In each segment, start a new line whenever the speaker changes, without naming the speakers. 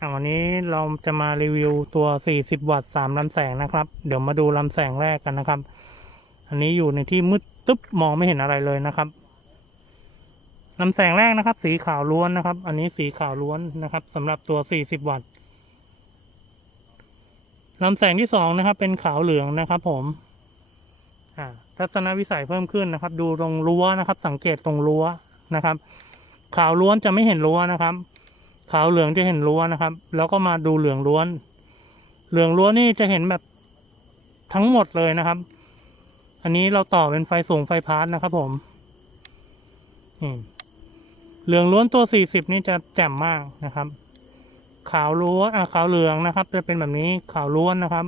อะวันนี้เราจะมารีวิวตัว 40 วัตต์ 3ลำแสงนะครับ เดี๋ยวมาดูลำแสงแรกกันนะครับ อันนี้อยู่ในที่มืดตึ๊บมองไม่เห็นอะไรเลยนะครับลำแสงแรกนะครับ สีขาวล้วนนะครับ อันนี้สีขาวล้วนนะครับสำหรับตัว 40 วัตต์ลำแสงที่สองนะครับ เป็นขาวเหลืองนะครับ ผมอ่าทัศนวิสัยเพิ่มขึ้นนะครับ ดูตรงรั้วนะครับ สังเกตตรงรั้วนะครับ ขาวล้วนจะไม่เห็นรั้วนะครับ ขาวเหลืองจะเห็นรั้วนะครับ แล้วก็มาดูเหลืองล้วน เหลืองล้วนนี่จะเห็นแบบทั้งหมดเลยนะครับ อันนี้เราต่อเป็นไฟสูงไฟพาร์ทนะครับ ผมนี่เหลืองล้วนตัวสี่สิบนี่จะแจ่มมากนะครับ ขาวล้วนอะขาวเหลืองนะครับ จะเป็นแบบนี้ขาวล้วนนะครับ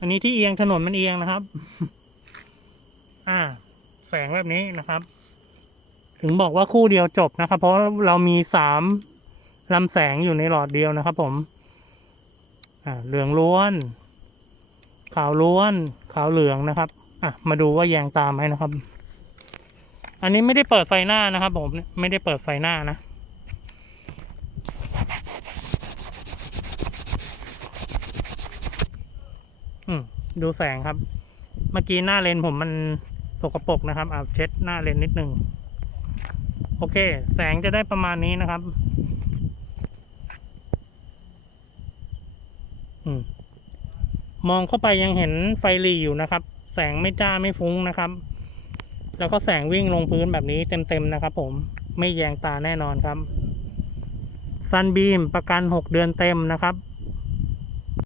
อันนี้ที่เอียงถนนมันเอียงนะครับ อ่า แสงแบบนี้นะครับ ถึงบอกว่าคู่เดียวจบนะครับ เพราะเรามีสามลำแสงอยู่ในหลอดเดียวนะครับ ผมเหลืองล้วน ขาวล้วน ขาวเหลืองนะครับ อะ มาดูว่าแยงตามไหมนะครับ อันนี้ไม่ได้เปิดไฟหน้านะครับ ผมไม่ได้เปิดไฟหน้านะอืมดูแสงครับ เมื่อกี้หน้าเลนผมมันสกปรกนะครับเอาเช็ดหน้าเลนนิดนึง โอเค แสงจะได้ประมาณนี้นะครับอืมมองเข้าไปยังเห็นไฟหลีอยู่นะครับ แสงไม่จ้าไม่ฟุ้งนะครับ แล้วก็แสงวิ่งลงพื้นแบบนี้เต็มๆนะครับ ผม ไม่แยงตาแน่นอนครับซันบีมประกัน 6 เดือนเต็มนะครับ